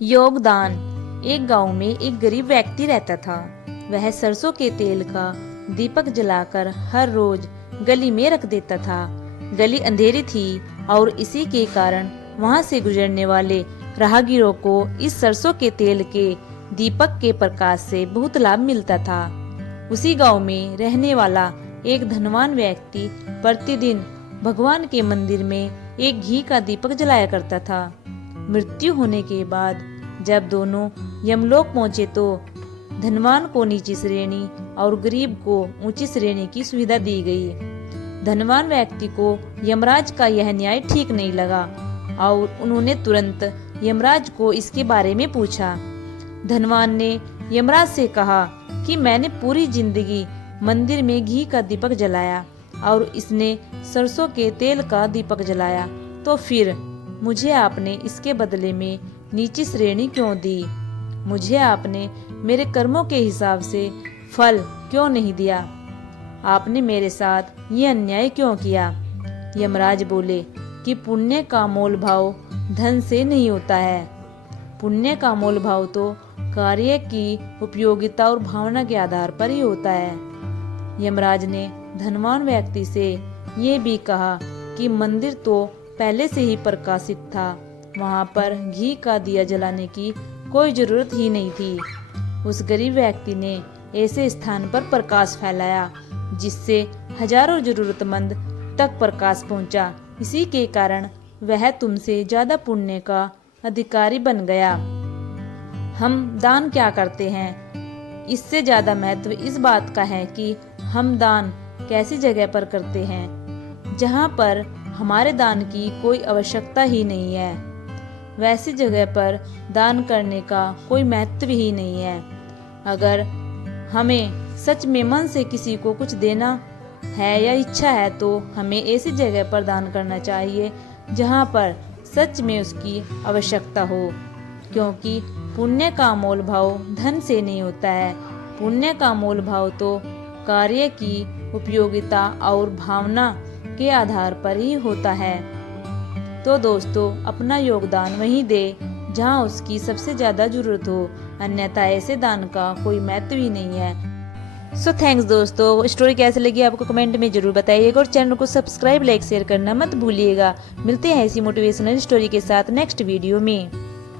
योगदान। एक गांव में एक गरीब व्यक्ति रहता था। वह सरसों के तेल का दीपक जलाकर हर रोज गली में रख देता था। गली अंधेरी थी और इसी के कारण वहां से गुजरने वाले राहगीरों को इस सरसों के तेल के दीपक के प्रकाश से बहुत लाभ मिलता था। उसी गांव में रहने वाला एक धनवान व्यक्ति प्रतिदिन भगवान के मंदिर में एक घी का दीपक जलाया करता था। मृत्यु होने के बाद जब दोनों यमलोक पहुंचे तो धनवान को नीची श्रेणी और गरीब को ऊंची श्रेणी की सुविधा दी गई। धनवान व्यक्ति को यमराज का यह न्याय ठीक नहीं लगा और उन्होंने तुरंत यमराज को इसके बारे में पूछा। धनवान ने यमराज से कहा कि मैंने पूरी जिंदगी मंदिर में घी का दीपक जलाया और इसने सरसों के तेल का दीपक जलाया, तो फिर मुझे आपने इसके बदले में नीची श्रेणी क्यों दी? मुझे आपने मेरे कर्मों के हिसाब से फल क्यों नहीं दिया? आपने मेरे साथ ये अन्याय क्यों किया? यमराज बोले कि पुण्य का मोल भाव धन से नहीं होता है। पुण्य का मोल भाव तो कार्य की उपयोगिता और भावना के आधार पर ही होता है। यमराज ने धनवान व्यक्ति से ये भी कहा कि मंदिर तो पहले से ही प्रकाशित था, वहां पर घी का दिया जलाने की कोई जरूरत ही नहीं थी। उस गरीब व्यक्ति ने ऐसे स्थान पर प्रकाश फैलाया जिससे हजारों जरूरतमंद तक प्रकाश पहुंचा। इसी के कारण वह तुमसे ज्यादा पुण्य का अधिकारी बन गया। हम दान क्या करते हैं, इससे ज्यादा महत्व इस बात का है कि हम दान कैसी जगह पर करते हैं जहां पर हमारे दान की कोई आवश्यकता ही नहीं है। वैसी जगह पर दान करने का कोई महत्व ही नहीं है। अगर हमें सच में मन से किसी को कुछ देना है या इच्छा है तो हमें ऐसी जगह पर दान करना चाहिए जहां पर सच में उसकी आवश्यकता हो, क्योंकि पुण्य का मोल भाव धन से नहीं होता है। पुण्य का मोल भाव तो कार्य की उपयोगिता और भावना के आधार पर ही होता है। तो दोस्तों, अपना योगदान वहीं दे जहां उसकी सबसे ज्यादा जरूरत हो, अन्यथा ऐसे दान का कोई महत्व ही नहीं है। सो थैंक्स दोस्तों। स्टोरी कैसी लगी आपको कमेंट में जरूर बताइएगा और चैनल को सब्सक्राइब, लाइक, शेयर करना मत भूलिएगा। मिलते हैं ऐसी मोटिवेशनल स्टोरी के साथ नेक्स्ट वीडियो में।